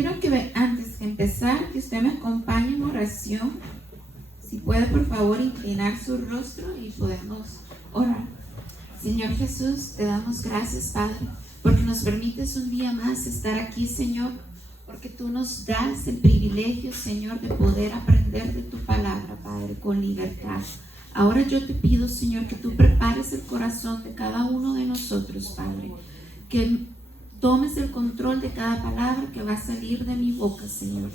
quiero que antes de empezar, que usted me acompañe en oración. Si puede, por favor, inclinar su rostro y podemos orar. Señor Jesús, te damos gracias, Padre, porque nos permites un día más estar aquí, Señor, porque tú nos das el privilegio, Señor, de poder aprender de tu palabra, Padre, con libertad. Ahora yo te pido, Señor, que tú prepares el corazón de cada uno de nosotros, Padre, que tomes el control de cada palabra que va a salir de mi boca, Señor,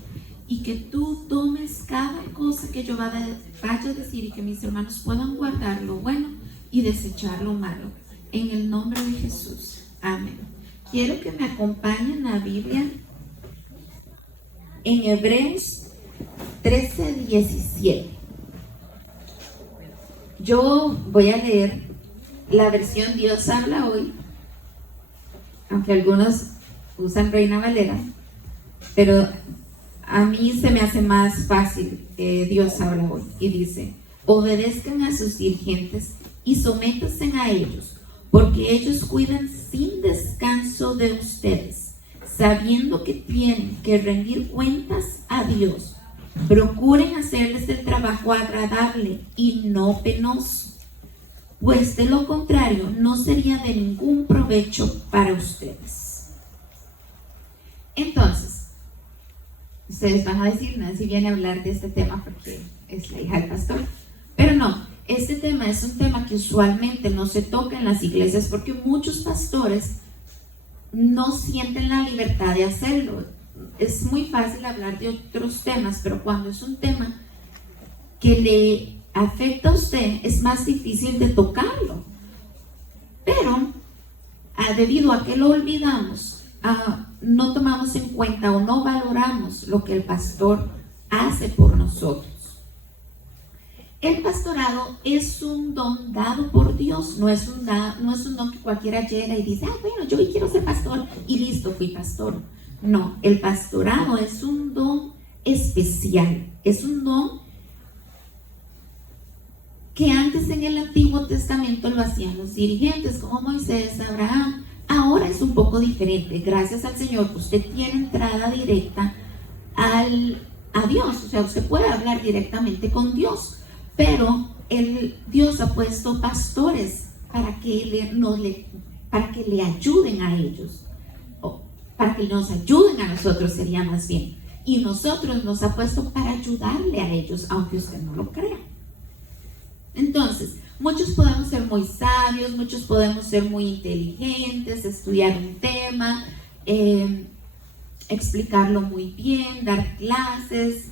y que tú tomes cada cosa que yo vaya a decir y que mis hermanos puedan guardar lo bueno y desechar lo malo. En el nombre de Jesús. Amén. Quiero que me acompañen a la Biblia en Hebreos 13:17. Yo voy a leer la versión Dios habla hoy, aunque algunos usan Reina Valera, pero a mí se me hace más fácil Dios habla hoy. Y dice: obedezcan a sus dirigentes y sométanse a ellos, porque ellos cuidan sin descanso de ustedes, sabiendo que tienen que rendir cuentas a Dios. Procuren hacerles el trabajo agradable y no penoso, pues de lo contrario no sería de ningún provecho para ustedes. Entonces, ustedes van a decir: Nancy viene a hablar de este tema porque es la hija del pastor. Pero no, este tema es un tema que usualmente no se toca en las iglesias porque muchos pastores no sienten la libertad de hacerlo. Es muy fácil hablar de otros temas, pero cuando es un tema que le afecta a usted, es más difícil de tocarlo. Pero debido a que lo olvidamos, no tomamos en cuenta o no valoramos lo que el pastor hace por nosotros. El pastorado es un don dado por Dios, no es un don que cualquiera llega y dice: bueno, yo hoy quiero ser pastor y listo, fui pastor. No, el pastorado es un don especial, es un don que antes en el Antiguo Testamento lo hacían los dirigentes, como Moisés, Abraham. Ahora es un poco diferente. Gracias al Señor, usted tiene entrada directa a Dios. O sea, usted puede hablar directamente con Dios. Pero Dios ha puesto pastores para que le ayuden a ellos. O para que nos ayuden a nosotros, sería más bien. Y nosotros nos ha puesto para ayudarle a ellos, aunque usted no lo crea. Entonces, muchos podemos ser muy sabios, muchos podemos ser muy inteligentes, estudiar un tema, explicarlo muy bien, dar clases,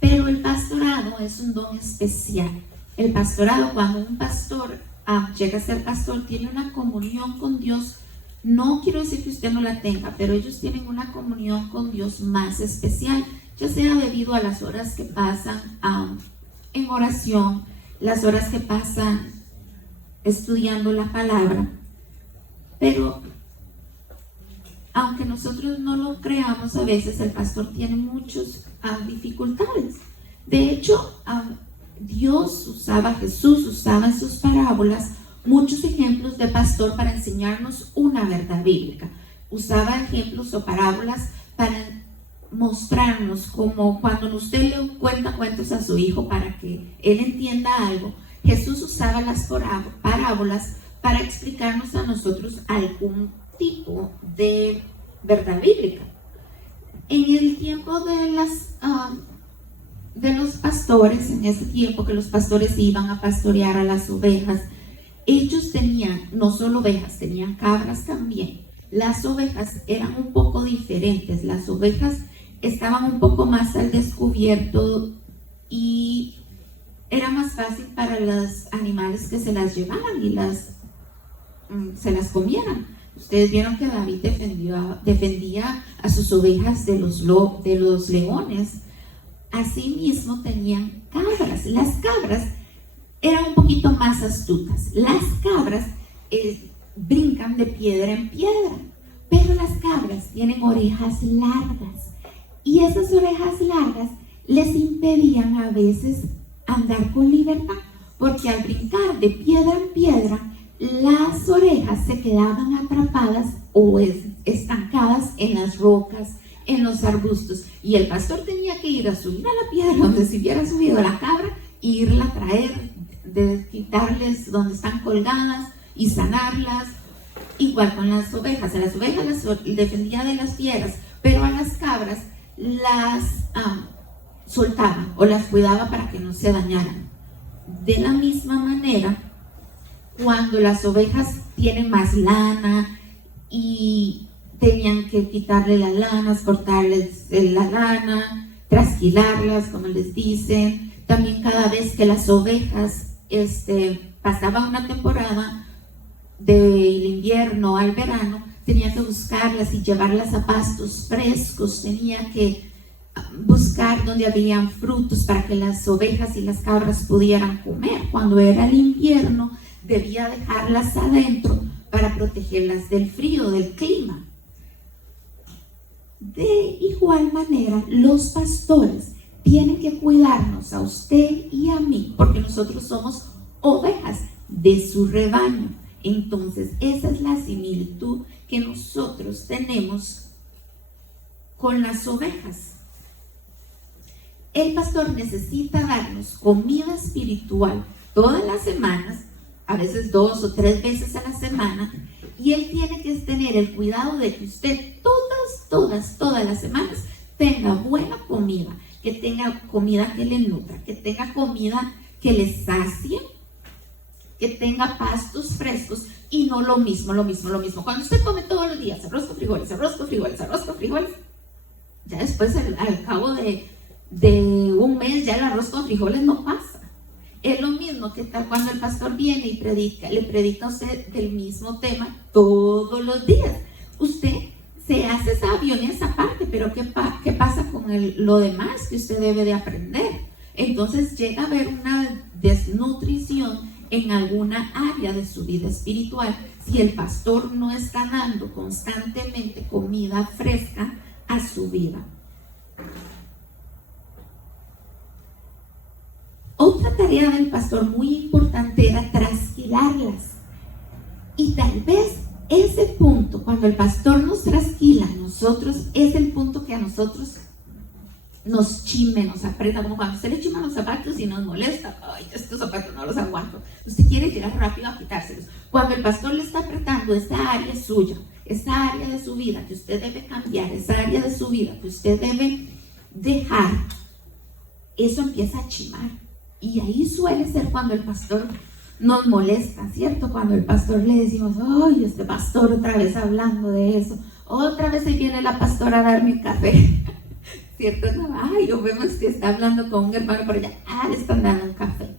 pero el pastorado es un don especial. El pastorado, cuando un pastor llega a ser pastor, tiene una comunión con Dios. No quiero decir que usted no la tenga, pero ellos tienen una comunión con Dios más especial, ya sea debido a las horas que pasan en oración, las horas que pasan estudiando la palabra. Pero aunque nosotros no lo creamos, a veces el pastor tiene muchas dificultades. De hecho, Jesús usaba en sus parábolas muchos ejemplos de pastor para enseñarnos una verdad bíblica. Usaba ejemplos o parábolas para mostrarnos, como cuando usted le cuenta cuentos a su hijo para que él entienda algo. Jesús usaba las parábolas para explicarnos a nosotros algún tipo de verdad bíblica. En el tiempo de los pastores, en ese tiempo que los pastores iban a pastorear a las ovejas, ellos tenían no solo ovejas, tenían cabras también. Las ovejas eran un poco diferentes. Las ovejas estaban un poco más al descubierto y era más fácil para los animales que se las llevaran y se las comieran. Ustedes vieron que David defendía a sus ovejas de los leones. Asimismo tenían cabras. Las cabras eran un poquito más astutas. Las cabras brincan de piedra en piedra, pero las cabras tienen orejas largas y esas orejas largas les impedían a veces andar con libertad, porque al brincar de piedra en piedra las orejas se quedaban atrapadas o estancadas en las rocas, en los arbustos. Y el pastor tenía que ir a subir a la piedra donde se hubiera subido la cabra e irla a traer, de quitarles donde están colgadas y sanarlas. Igual con las ovejas. A las ovejas las defendía de las fieras, pero a las cabras las soltaba o las cuidaba para que no se dañaran. De la misma manera, cuando las ovejas tienen más lana y tenían que quitarle las lanas, cortarles la lana, trasquilarlas, como les dicen. También cada vez que las ovejas pasaban una temporada del invierno al verano, tenía que buscarlas y llevarlas a pastos frescos, tenía que buscar donde habían frutos para que las ovejas y las cabras pudieran comer. Cuando era el invierno, debía dejarlas adentro para protegerlas del frío, del clima. De igual manera, los pastores tienen que cuidarnos a usted y a mí, porque nosotros somos ovejas de su rebaño. Entonces, esa es la similitud que nosotros tenemos con las ovejas. El pastor necesita darnos comida espiritual todas las semanas, a veces 2 o 3 veces a la semana, y él tiene que tener el cuidado de que usted todas las semanas tenga buena comida, que tenga comida que le nutra, que tenga comida que le sacie, que tenga pastos frescos y no lo mismo. Cuando usted come todos los días arroz con frijoles, ya después al cabo de un mes ya el arroz con frijoles no pasa. Es lo mismo que tal cuando el pastor viene y le predica a usted del mismo tema todos los días. Usted se hace sabio en esa parte, pero ¿qué pasa con lo demás que usted debe de aprender? Entonces llega a haber una desnutrición en alguna área de su vida espiritual si el pastor no está dando constantemente comida fresca a su vida. Otra tarea del pastor muy importante era trasquilarlas. Y tal vez ese punto, cuando el pastor nos trasquila a nosotros, es el punto que a nosotros nos chime, nos aprieta, como cuando usted le chima los zapatos y nos molesta. Ay, estos zapatos no los aguanto. Usted quiere llegar rápido a quitárselos. Cuando el pastor le está apretando esa área suya, esa área de su vida que usted debe cambiar, esa área de su vida que usted debe dejar, eso empieza a chimar. Y ahí suele ser cuando el pastor nos molesta, ¿cierto? Cuando el pastor le decimos, ay, este pastor otra vez hablando de eso, otra vez ahí viene la pastora a darme un café, ¿cierto? No, ay, o vemos que está hablando con un hermano por allá, le están dando un café.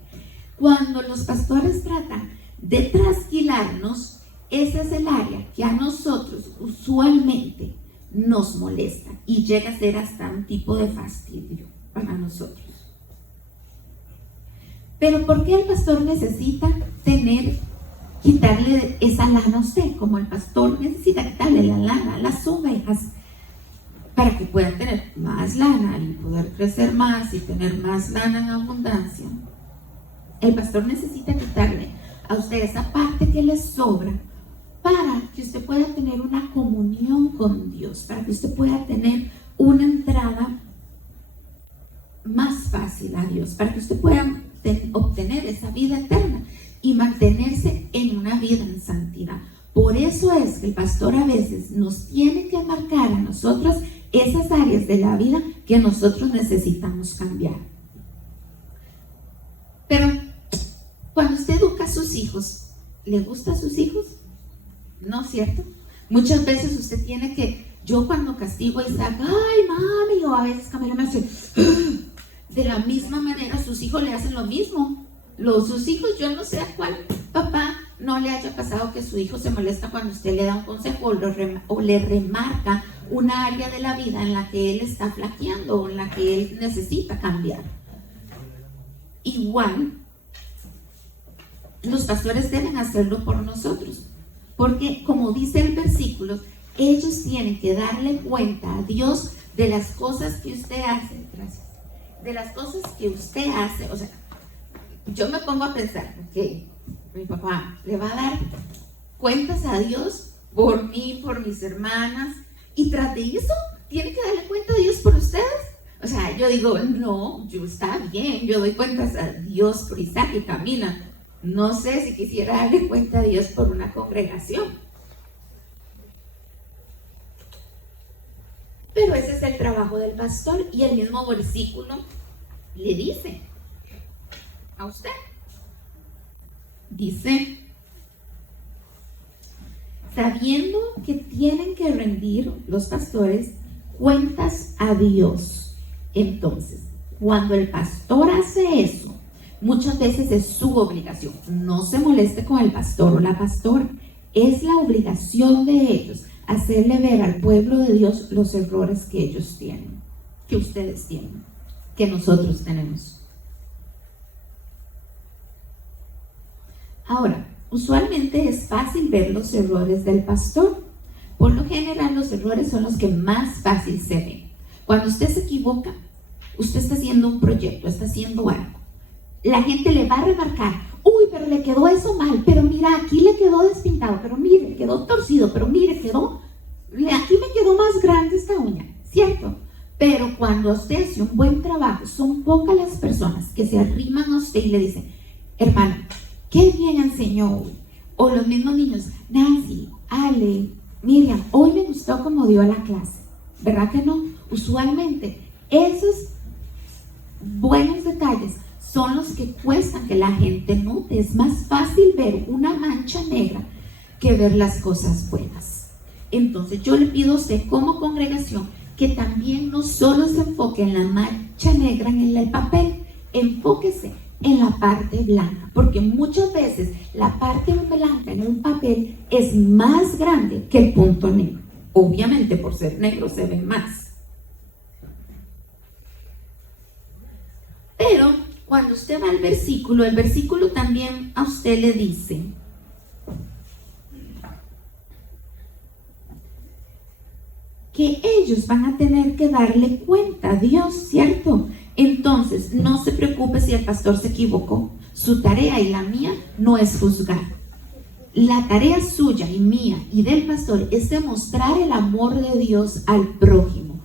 Cuando los pastores tratan de trasquilarnos, ese es el área que a nosotros usualmente nos molesta y llega a ser hasta un tipo de fastidio para nosotros. Pero ¿por qué el pastor necesita quitarle esa lana a usted? Como el pastor necesita quitarle la lana a las ovejas para que puedan tener más lana y poder crecer más y tener más lana en abundancia. El pastor necesita quitarle a usted esa parte que le sobra para que usted pueda tener una comunión con Dios, para que usted pueda tener una entrada más fácil a Dios, para que usted pueda obtener esa vida eterna y mantenerse en una vida en santidad. Por eso es que el pastor a veces nos tiene que marcar a nosotros esas áreas de la vida que nosotros necesitamos cambiar. Pero cuando usted educa a sus hijos, ¿le gusta a sus hijos? ¿No es cierto? Muchas veces usted tiene que, yo cuando castigo a Isaac, ay mami, o a veces Camila me hace de la misma manera, sus hijos le hacen lo mismo. Sus hijos, yo no sé a cuál papá no le haya pasado que su hijo se molesta cuando usted le da un consejo o le remarca una área de la vida en la que él está flaqueando o en la que él necesita cambiar. Igual, los pastores deben hacerlo por nosotros, porque como dice el versículo, ellos tienen que darle cuenta a Dios de las cosas que usted hace. Gracias. De las cosas que usted hace. O sea, yo me pongo a pensar, ok, mi papá le va a dar cuentas a Dios por mí, por mis hermanas, y tras de eso ¿tiene que darle cuenta a Dios por ustedes? O sea, yo digo, no, yo está bien, yo doy cuentas a Dios por Isaac y Camila. No sé si quisiera darle cuenta a Dios por una congregación. Pero ese es el trabajo del pastor, y el mismo versículo le dice a usted. Dice, sabiendo que tienen que rendir los pastores cuentas a Dios. Entonces, cuando el pastor hace eso, muchas veces es su obligación. No se moleste con el pastor o la pastora. Es la obligación de ellos hacerle ver al pueblo de Dios los errores que ellos tienen, que ustedes tienen, que nosotros tenemos. Ahora, usualmente es fácil ver los errores del pastor. Por lo general, los errores son los que más fácil se ven. Cuando usted se equivoca, usted está haciendo un proyecto, está haciendo algo. La gente le va a remarcar, uy, pero le quedó eso mal, pero mira, aquí le quedó despintado, pero mire, quedó torcido, pero mire, aquí me quedó más grande esta uña, ¿cierto? Pero cuando usted hace un buen trabajo, son pocas las personas que se arriman a usted y le dicen, hermano, qué bien enseñó hoy. O los mismos niños, Nancy, Ale, Miriam, hoy me gustó cómo dio la clase. ¿Verdad que no? Usualmente esos buenos detalles son los que cuestan que la gente note. Es más fácil ver una mancha negra que ver las cosas buenas. Entonces yo le pido a usted como congregación que también no solo se enfoque en la mancha negra en el papel, enfóquese en la parte blanca, porque muchas veces la parte blanca en un papel es más grande que el punto negro. Obviamente por ser negro se ve más. Pero cuando usted va al versículo, el versículo también a usted le dice que ellos van a tener que darle cuenta a Dios, ¿cierto? Entonces, no se preocupe si el pastor se equivocó. Su tarea y la mía no es juzgar. La tarea suya y mía y del pastor es demostrar el amor de Dios al prójimo.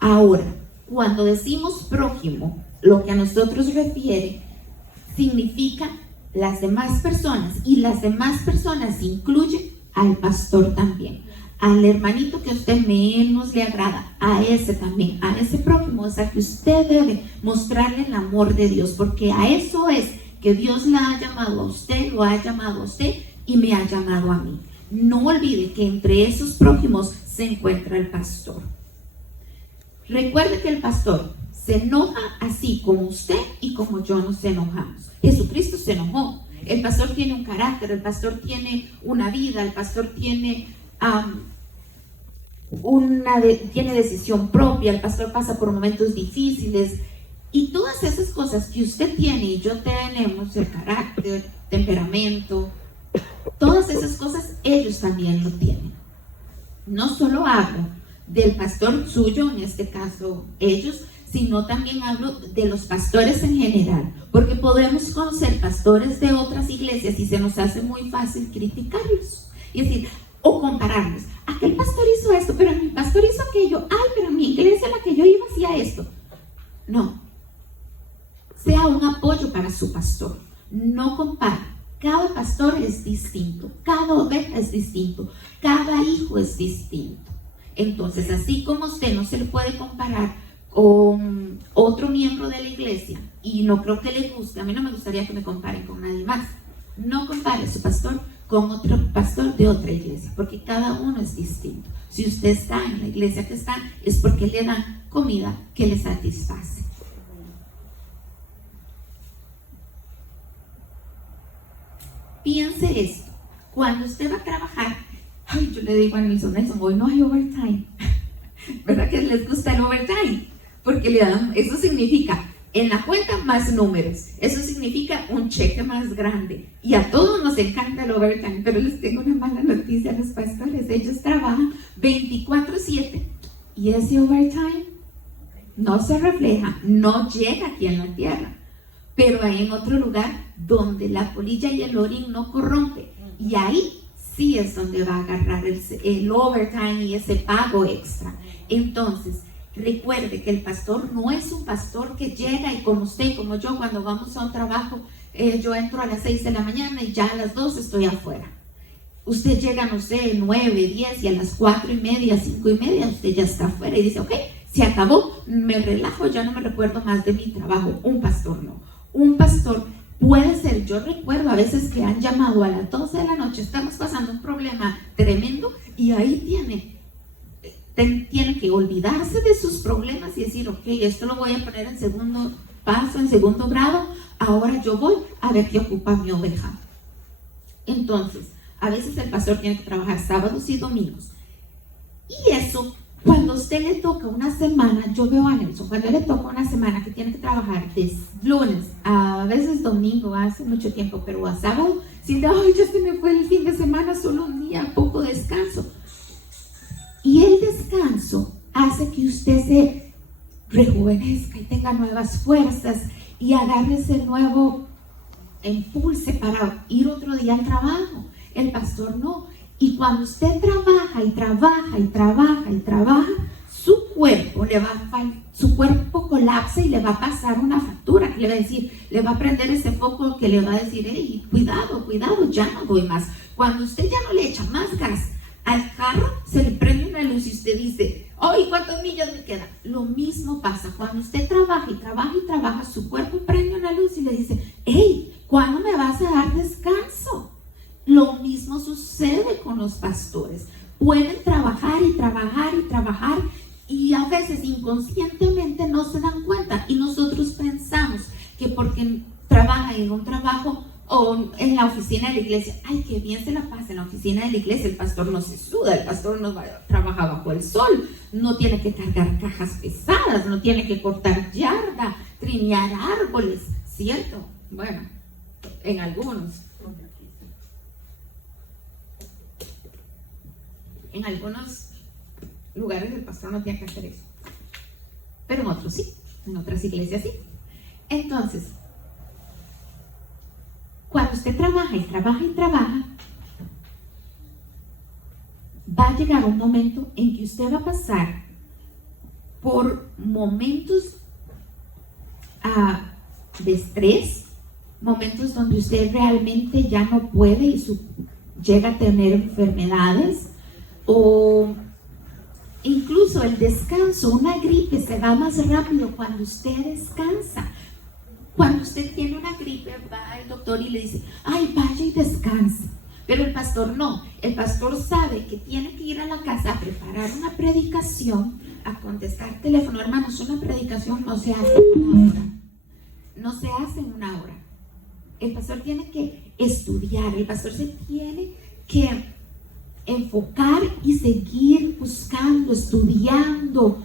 Ahora, cuando decimos prójimo, lo que a nosotros refiere significa las demás personas, y las demás personas incluyen al pastor también. Al hermanito que a usted menos le agrada, a ese también, a ese prójimo es a que usted debe mostrarle el amor de Dios, porque a eso es que Dios la ha llamado a usted, lo ha llamado a usted y me ha llamado a mí. No olvide que entre esos prójimos se encuentra el pastor. Recuerde que el pastor se enoja así como usted y como yo nos enojamos. Jesucristo se enojó. El pastor tiene un carácter, el pastor tiene una vida, el pastor tiene tiene decisión propia, el pastor pasa por momentos difíciles, y todas esas cosas que usted tiene y yo tenemos, el carácter, temperamento, todas esas cosas ellos también lo tienen. No solo hablo del pastor suyo, en este caso ellos, sino también hablo de los pastores en general, porque podemos conocer pastores de otras iglesias y se nos hace muy fácil criticarlos y decir, o compararlos. Aquel pastor hizo esto, pero mi pastor hizo aquello. Ay, pero mi iglesia en la que yo iba hacía esto. No. Sea un apoyo para su pastor. No compare. Cada pastor es distinto. Cada oveja es distinto. Cada hijo es distinto. Entonces, así como usted no se le puede comparar con otro miembro de la iglesia, y no creo que le guste, a mí no me gustaría que me comparen con nadie más. No compare a su pastor con otro pastor de otra iglesia, porque cada uno es distinto. Si usted está en la iglesia que está, es porque le dan comida que le satisface. Piense esto, cuando usted va a trabajar, ay, yo le digo a Nelson, hoy no hay overtime. ¿Verdad que les gusta el overtime? Porque le dan, eso significa en la cuenta más números, eso significa un cheque más grande, y a todos nos encanta el overtime. Pero les tengo una mala noticia a los pastores: ellos trabajan 24/7 y ese overtime no se refleja, no llega aquí en la tierra, pero hay en otro lugar donde la polilla y el orín no corrompe, y ahí sí es donde va a agarrar el overtime y ese pago extra. Entonces, recuerde que el pastor no es un pastor que llega y como usted y como yo, cuando vamos a un trabajo, yo entro a las 6 de la mañana y ya a las 2 estoy afuera. Usted llega, no sé, 9, 10 y a las 4:30, 5:30, usted ya está afuera y dice, ok, se acabó, me relajo, ya no me recuerdo más de mi trabajo. Un pastor no. Un pastor puede ser, yo recuerdo a veces que han llamado a las 12 de la noche, estamos pasando un problema tremendo y ahí tiene que olvidarse de sus problemas y decir, ok, esto lo voy a poner en segundo paso, en segundo grado, ahora yo voy a ver qué ocupa mi oveja. Entonces, a veces el pastor tiene que trabajar sábados y domingos. Y eso, cuando a usted le toca una semana, yo veo a Nelson, cuando le toca una semana que tiene que trabajar de lunes, a veces domingo, hace mucho tiempo, pero a sábado, siente, ay, ya se me fue el fin de semana, solo un día, poco descanso. Y el descanso hace que usted se rejuvenezca y tenga nuevas fuerzas y agarre ese nuevo impulso para ir otro día al trabajo. El pastor no. Y cuando usted trabaja y trabaja y trabaja y trabaja, su cuerpo colapsa y le va a pasar una factura que le va a decir, le va a prender ese foco que le va a decir, hey, cuidado, ya no doy más. Cuando usted ya no le echa más gas al carro, se le prende una luz y usted dice, ay, ¿cuántas millas me quedan? Lo mismo pasa, cuando usted trabaja y trabaja y trabaja, su cuerpo prende una luz y le dice, hey, ¿cuándo me vas a dar descanso? Lo mismo sucede con los pastores. Pueden trabajar y trabajar y trabajar y a veces inconscientemente no se dan cuenta y nosotros pensamos que porque trabajan en un trabajo o en la oficina de la iglesia, ay, qué bien se la pasa en la oficina de la iglesia, el pastor no se suda, el pastor no trabaja bajo el sol, no tiene que cargar cajas pesadas, no tiene que cortar yarda, trinear árboles, ¿cierto? Bueno, en algunos lugares el pastor no tiene que hacer eso, pero en otros sí, en otras iglesias sí. Entonces, cuando usted trabaja y trabaja y trabaja, va a llegar un momento en que usted va a pasar por momentos de estrés, momentos donde usted realmente ya no puede y llega a tener enfermedades, o incluso el descanso, una gripe se va más rápido cuando usted descansa. Cuando usted tiene una gripe, va al doctor y le dice, ay, vaya y descanse. Pero el pastor no. El pastor sabe que tiene que ir a la casa a preparar una predicación, a contestar teléfono. Hermanos, una predicación no se hace en una hora. No se hace en una hora. El pastor tiene que estudiar. El pastor se tiene que enfocar y seguir buscando, estudiando,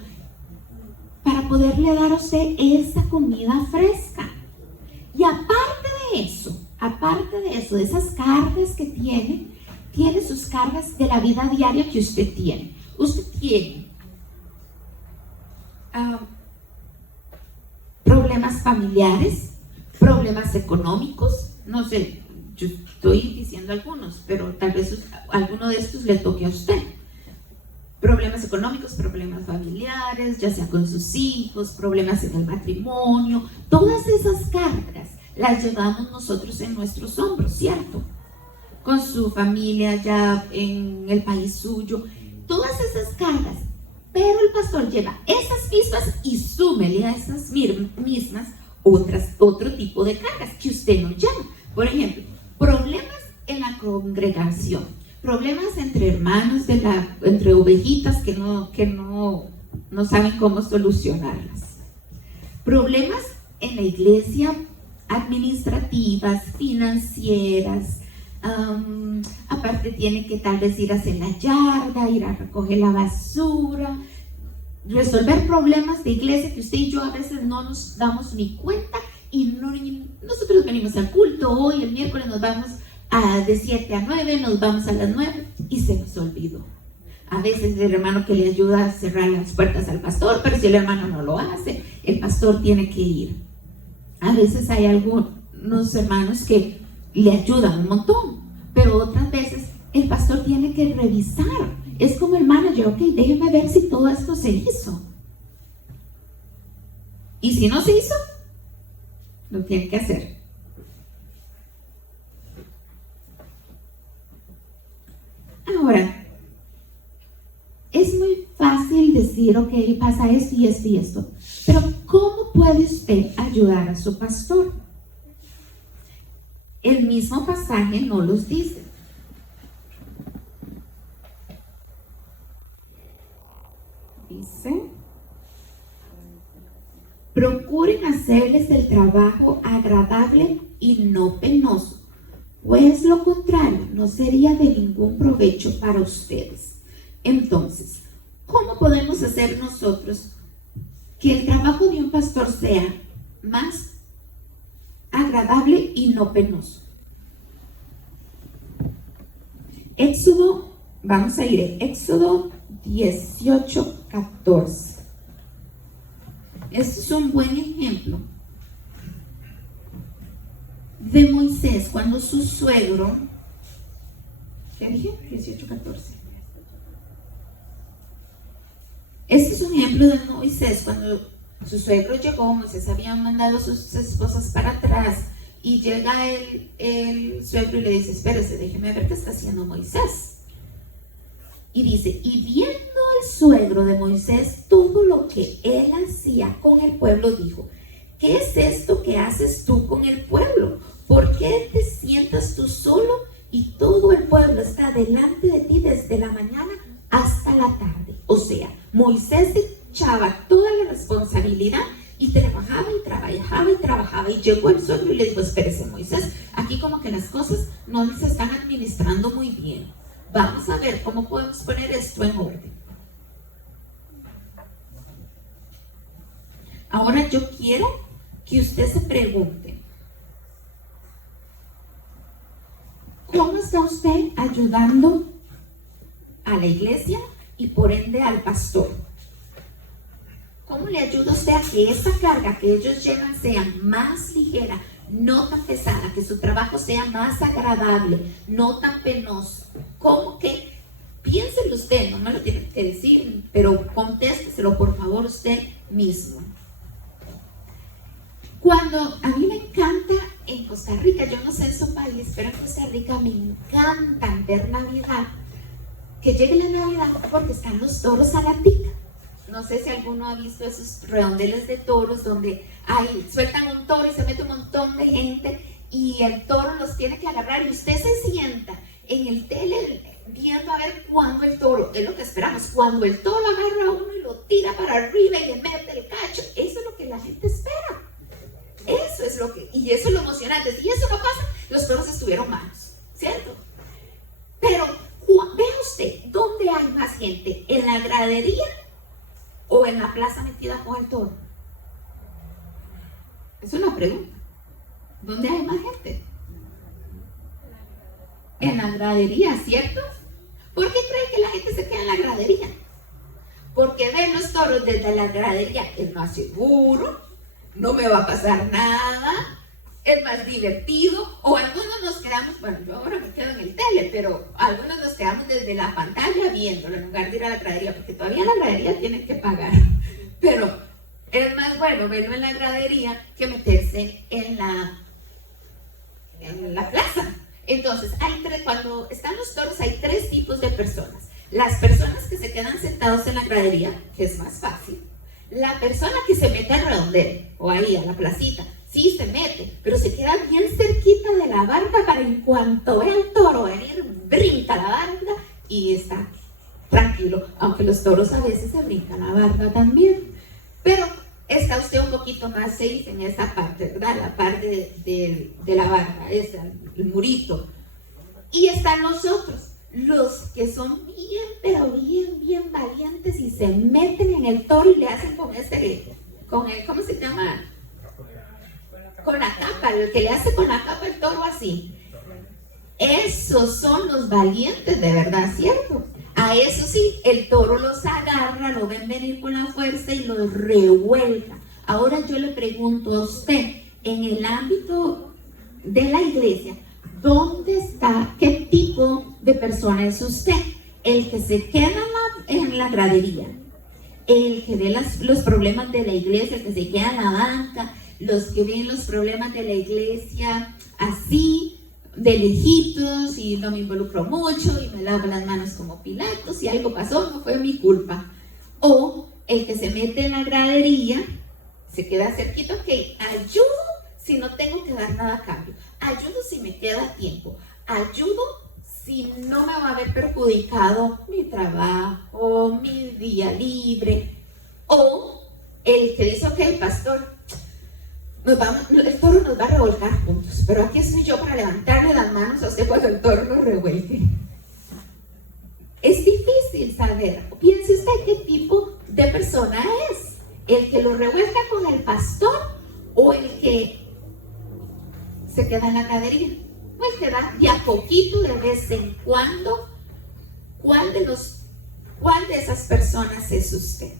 para poderle dar a usted esa comida fresca. Y aparte de eso, de esas cargas que tiene sus cargas de la vida diaria que usted tiene. Usted tiene problemas familiares, problemas económicos, no sé, yo estoy diciendo algunos, pero tal vez alguno de estos le toque a usted. Problemas económicos, problemas familiares, ya sea con sus hijos, problemas en el matrimonio, todas esas cargas las llevamos nosotros en nuestros hombros, ¿cierto? Con su familia ya en el país suyo, todas esas cargas. Pero el pastor lleva esas mismas y súmele a esas mismas otro tipo de cargas que usted no lleva. Por ejemplo, problemas en la congregación, problemas entre hermanos, entre ovejitas que no saben cómo solucionarlas, problemas en la iglesia, administrativas, financieras. Aparte tiene que tal vez ir a hacer la yarda, ir a recoger la basura, resolver problemas de iglesia que usted y yo a veces no nos damos ni cuenta. Y nosotros venimos al culto hoy, el miércoles nos vamos de 7 a 9, nos vamos a las 9 y se nos olvidó. A veces el hermano que le ayuda a cerrar las puertas al pastor, pero si el hermano no lo hace, el pastor tiene que ir. A veces hay algunos hermanos que le ayudan un montón, pero otras veces el pastor tiene que revisar. Es como el manager, ok, déjeme ver si todo esto se hizo. Y si no se hizo, lo tiene que hacer. Ahora, es muy fácil decir, ok, pasa esto y esto y esto. Pero ¿cómo puede usted ayudar a su pastor? El mismo pasaje no los dice. Dice, procuren hacerles el trabajo agradable y no penoso, pues lo contrario no sería de ningún provecho para ustedes. Entonces, ¿cómo podemos hacer nosotros que el trabajo de un pastor sea más agradable y no penoso? Éxodo, vamos a ir a Éxodo 18:14. Este es un buen ejemplo de Moisés cuando su suegro, ¿qué dije? 18:14. Este es un ejemplo de Moisés cuando su suegro llegó. Moisés había mandado a sus esposas para atrás y llega el suegro y le dice, espérese, déjeme ver qué está haciendo Moisés. Y dice, y viendo el suegro de Moisés todo lo que él hacía con el pueblo, dijo, ¿qué es esto que haces tú con el pueblo? ¿Por qué te sientas tú solo y todo el pueblo está delante de ti desde la mañana hasta la tarde? O sea, Moisés echaba toda la responsabilidad y trabajaba y trabajaba y trabajaba. Y llegó el suegro y le dijo, espérese Moisés, aquí como que las cosas no se están administrando muy bien. Vamos a ver cómo podemos poner esto en orden. Ahora yo quiero que usted se pregunte, ¿cómo está usted ayudando a la iglesia y por ende al pastor? ¿Cómo le ayuda usted a que esa carga que ellos llevan sea más ligera, no tan pesada, que su trabajo sea más agradable, no tan penoso? ¿Cómo que? Piénselo usted, no me lo tiene que decir, pero contésteselo por favor usted mismo. Cuando a mí me encanta en Costa Rica, yo no sé en su país, pero en Costa Rica me encanta ver Navidad, que llegue la Navidad porque están los toros a la tica. No sé si alguno ha visto esos redondeles de toros donde sueltan un toro y se mete un montón de gente y el toro los tiene que agarrar y usted se sienta en el tele viendo a ver cuándo el toro, es lo que esperamos, cuando el toro agarra a uno y lo tira para arriba y le mete el cacho. Eso es lo que la gente espera. Eso es lo que, y eso es lo emocionante. Si eso no pasa, los toros estuvieron malos, ¿cierto? Pero vea usted, ¿dónde hay más gente? ¿En la gradería o en la plaza metida con el toro? Es una pregunta. ¿Dónde hay más gente? En la gradería, ¿cierto? ¿Por qué cree que la gente se queda en la gradería? Porque ven los toros desde la gradería, es más seguro, no me va a pasar nada, es más divertido. O algunos nos quedamos, bueno, yo ahora me quedo en el tele, pero algunos nos quedamos desde la pantalla viéndolo en lugar de ir a la gradería, porque todavía la gradería tienen que pagar. Pero es más bueno verlo en la gradería que meterse en la plaza. Entonces, cuando están los toros hay tres tipos de personas. Las personas que se quedan sentados en la gradería, que es más fácil. La persona que se mete al redondel o ahí a la placita, sí se mete, pero se queda bien cerquita de la barda para en cuanto ve al toro venir, brinca la barda y está tranquilo, aunque los toros a veces se brincan la barda también. Pero está usted un poquito más safe en esa parte, ¿verdad? La parte de la barda, el murito. Y están los otros, los que son bien, pero bien valientes y se meten en el toro y le hacen con el, ¿cómo se llama? Con la capa, el que le hace con la capa el toro así. Esos son los valientes de verdad, ¿cierto? A eso sí, el toro los agarra, lo ven venir con la fuerza y los revuelca. Ahora yo le pregunto a usted, en el ámbito de la iglesia, ¿dónde está, qué tipo de persona es usted? El que se queda en la gradería, el que ve los problemas de la iglesia, el que se queda en la banca, los que ven los problemas de la iglesia así, de lejitos, y no me involucro mucho y me lavo las manos como Pilatos, si algo pasó no fue mi culpa. O el que se mete en la gradería, se queda cerquito, ok, ayudo si no tengo que dar nada a cambio, ayudo si me queda tiempo, ayudo si no me va a haber perjudicado mi trabajo, mi día libre. O el que dice, ok, pastor, el toro nos va a revolcar juntos, pero aquí estoy yo para levantarle las manos a usted cuando el toro nos revuelque. Es difícil saber. Piense usted qué tipo de persona es. El que lo revuelca con el pastor o el que se queda en la gradería. O el que da de a poquito, de vez en cuando. ¿Cuál de esas personas es usted?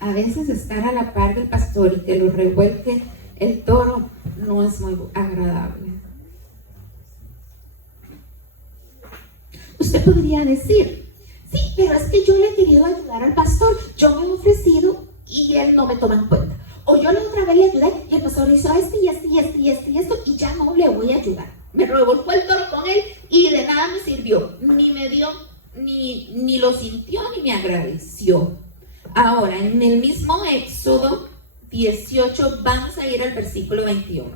A veces estar a la par del pastor y que lo revuelque el toro no es muy agradable. Usted podría decir, sí, pero es que yo le he querido ayudar al pastor, yo me he ofrecido y él no me toma en cuenta. O yo la otra vez le ayudé y el pastor hizo esto y esto y esto y esto y esto y ya no le voy a ayudar. Me revolcó el toro con él y de nada me sirvió, ni me dio, ni lo sintió, ni me agradeció. Ahora, en el mismo Éxodo 18, vamos a ir al versículo 21.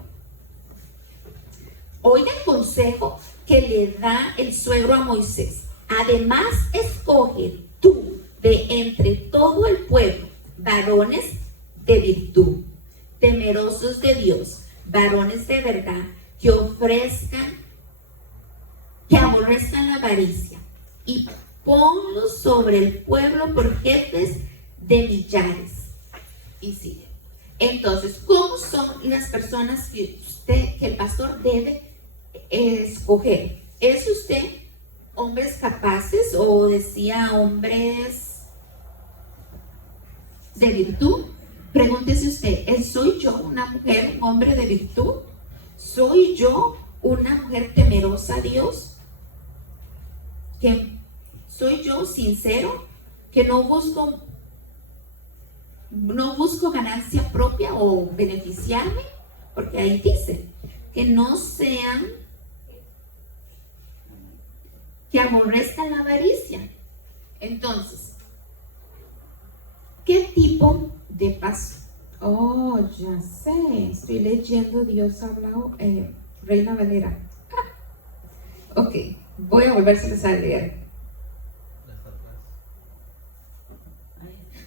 Oiga el consejo que le da el suegro a Moisés. Además, escoge tú de entre todo el pueblo varones de virtud, temerosos de Dios, varones de verdad, que aborrezcan la avaricia, y ponlos sobre el pueblo por jefes de millares. Y sigue. Entonces, ¿cómo son las personas que el pastor debe escoger? ¿Es usted hombres capaces o decía hombres de virtud? Pregúntese usted, ¿soy yo una mujer, un hombre de virtud? ¿Soy yo una mujer temerosa a Dios? ¿Que soy yo sincero? ¿Que no busco ganancia propia o beneficiarme? Porque ahí dice que no sean, que aborrezcan la avaricia. Entonces, ¿qué tipo de paso? Oh, ya sé, estoy leyendo Dios habla, Reina Valera. Ok, voy a volvérseles a leer.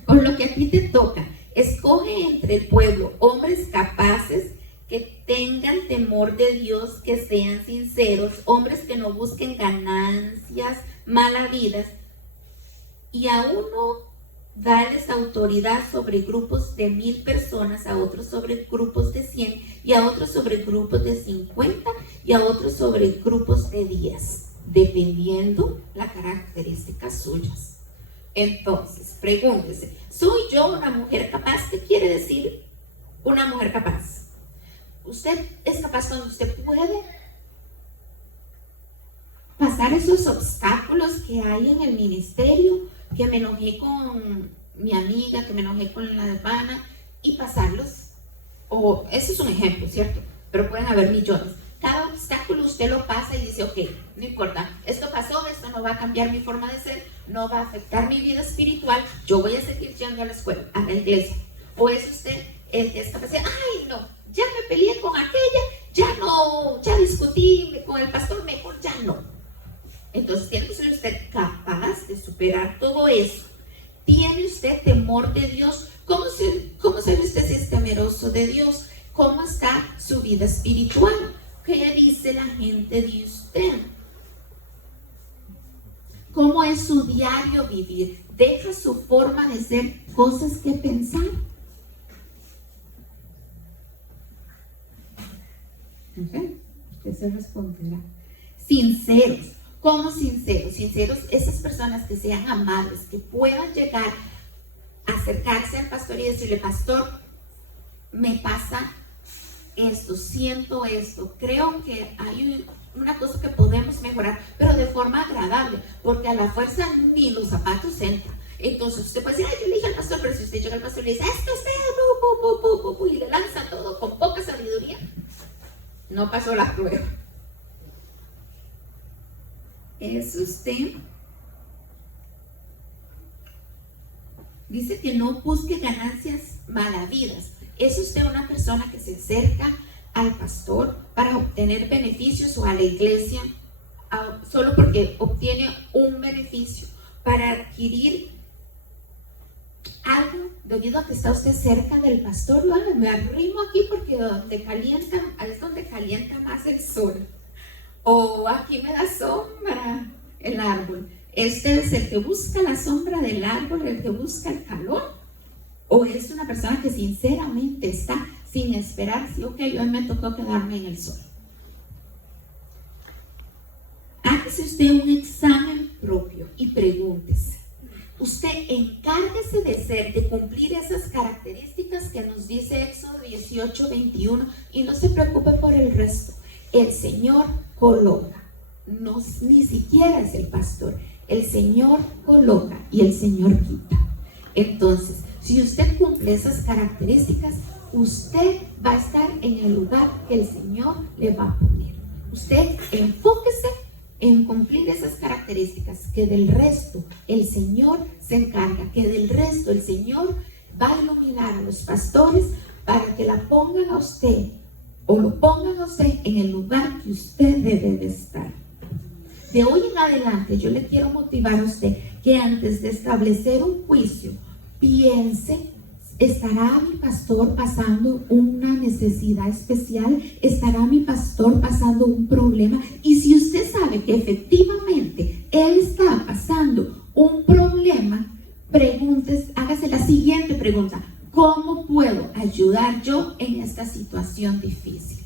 Por lo que a ti te toca, escoge entre el pueblo hombres capaces, que tengan temor de Dios, que sean sinceros, hombres que no busquen ganancias malavidas, y a uno darles autoridad sobre grupos de 1000 personas, a otros sobre grupos de 100, y a otros sobre grupos de 50, y a otros sobre grupos de 10, dependiendo las características suyas. Entonces, pregúntese, ¿soy yo una mujer capaz? ¿Qué quiere decir una mujer capaz? Usted es capaz cuando usted puede pasar esos obstáculos que hay en el ministerio, que me enojé con mi amiga, que me enojé con la hermana, y pasarlos. O ese es un ejemplo, ¿cierto? Pero pueden haber millones. Cada obstáculo usted lo pasa y dice, ok, no importa, esto pasó, esto no va a cambiar mi forma de ser, no va a afectar mi vida espiritual, yo voy a seguir yendo a la escuela, a la iglesia. O es usted el que está pensando, ay no, ya me peleé con aquella, ya discutí con el pastor, mejor ya no. Entonces tiene que ser usted capaz de superar todo eso. ¿Tiene usted temor de Dios? ¿Cómo sabe usted si es temeroso de Dios? ¿Cómo está su vida espiritual? ¿Qué dice la gente de usted? ¿Cómo es su diario vivir? ¿Deja su forma de ser cosas que pensar? Okay. Usted se responderá. Sinceros. ¿Cómo sinceros? Sinceros, esas personas que sean amables, que puedan llegar a acercarse al pastor y decirle, pastor, me pasa esto, siento esto, creo que hay una cosa que podemos mejorar, pero de forma agradable, porque a la fuerza ni los zapatos entran. Entonces usted puede decir, ay, yo le dije al pastor, pero si usted llega al pastor y le dice, es que usted, y le lanza todo con poca sabiduría, no pasó la prueba. Es usted, dice que no busque ganancias malavidas. Es usted una persona que se acerca al pastor para obtener beneficios o a la iglesia solo porque obtiene un beneficio, para adquirir algo debido a que está usted cerca del pastor. Me arrimo aquí porque donde calienta, es donde calienta más el sol, o aquí me da sombra el árbol. Este es el que busca la sombra del árbol, el que busca el calor, o es una persona que sinceramente está sin esperar, sí, ok, hoy me tocó quedarme en el sol. Hágase usted un examen propio y pregúntese. Usted encárguese de cumplir esas características que nos dice Éxodo 18:21, y no se preocupe por el resto. El Señor coloca, no, ni siquiera es el pastor. El Señor coloca y el Señor quita. Entonces, si usted cumple esas características, usted va a estar en el lugar que el Señor le va a poner. Usted enfóquese en cumplir esas características, que del resto el Señor se encarga, que del resto el Señor va a iluminar a los pastores para que la pongan a usted, o lo pongan a usted en el lugar que usted debe de estar. De hoy en adelante yo le quiero motivar a usted que antes de establecer un juicio, piense, ¿estará mi pastor pasando una necesidad especial? ¿Estará mi pastor pasando un problema? Y si usted sabe que efectivamente él está pasando un problema, pregúntese, hágase la siguiente pregunta: ¿cómo puedo ayudar yo en esta situación difícil?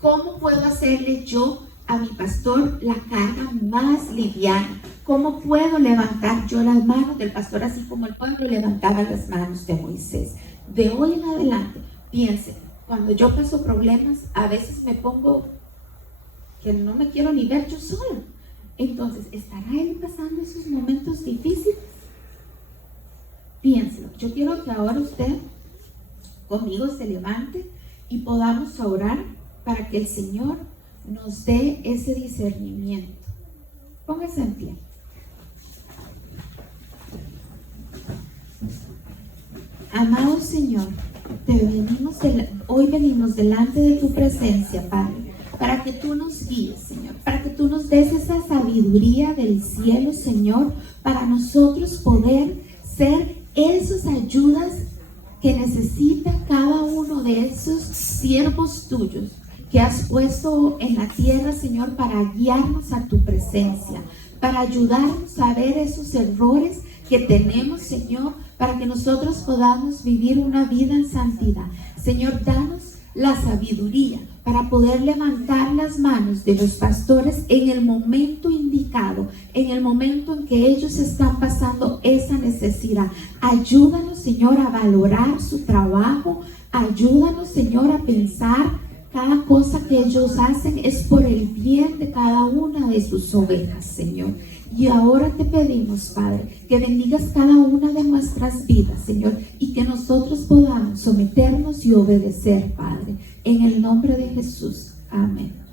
¿Cómo puedo hacerle yo a mi pastor la carga más liviana? ¿Cómo puedo levantar yo las manos del pastor así como el pueblo levantaba las manos de Moisés? De hoy en adelante, piense, cuando yo paso problemas, a veces me pongo que no me quiero ni ver yo sola. Entonces, ¿estará él pasando esos momentos difíciles? Piénselo. Yo quiero que ahora usted conmigo se levante y podamos orar para que el Señor nos dé ese discernimiento. Póngase en pie. Amado Señor, hoy venimos delante de tu presencia, Padre, para que tú nos guíes, Señor, para que tú nos des esa sabiduría del cielo, Señor, para nosotros poder ser esas ayudas que necesita cada uno de esos siervos tuyos que has puesto en la tierra, Señor, para guiarnos a tu presencia, para ayudarnos a ver esos errores que tenemos, Señor, para que nosotros podamos vivir una vida en santidad. Señor, danos la sabiduría para poder levantar las manos de los pastores en el momento indicado, en el momento en que ellos están pasando esa necesidad. Ayúdanos, Señor, a valorar su trabajo. Ayúdanos, Señor, a pensar cada cosa que ellos hacen es por el bien de cada una de sus ovejas, Señor. Y ahora te pedimos, Padre, que bendigas cada una de nuestras vidas, Señor, y que nosotros podamos someternos y obedecer, Padre, en el nombre de Jesús. Amén.